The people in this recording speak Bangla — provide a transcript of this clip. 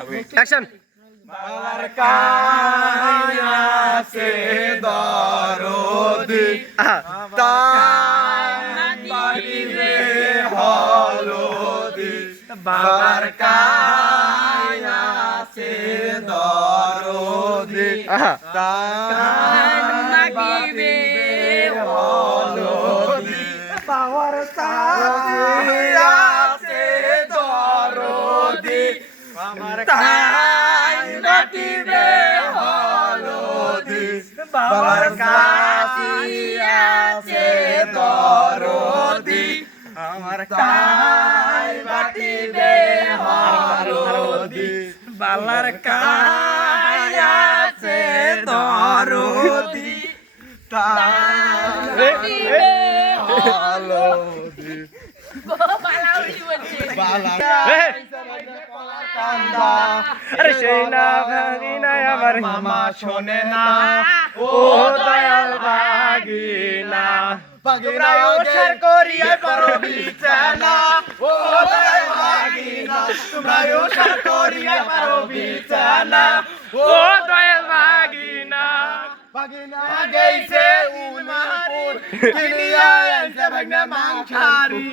অ্যাকশন বাবার কাছে দরদি তাই বাড়িবে হলদি বাবার কাছে দরদি তাই বাড়িবে হলদি বাবার কাছে দরদি বাবার তাই বাটিবে হলদি বাবার কাছে দরদি আমার তাই বাটিবে হলদি বাবার কাছে দরদি তাই হলদি আরে সেই না ভাগিনা আমার মামা শোনে না ও দয়াল ভাগিনা তোমরা ওসার করিয়া পারো বিছানা ও দয়াল ভাগিনা তোমরা ওসার করিয়া পারো বিছানা ও দয়াল ভাগিনা ভাগিনা গেছে উলমাপুর কিনিয়া আনছে ভাগনা মাংসারি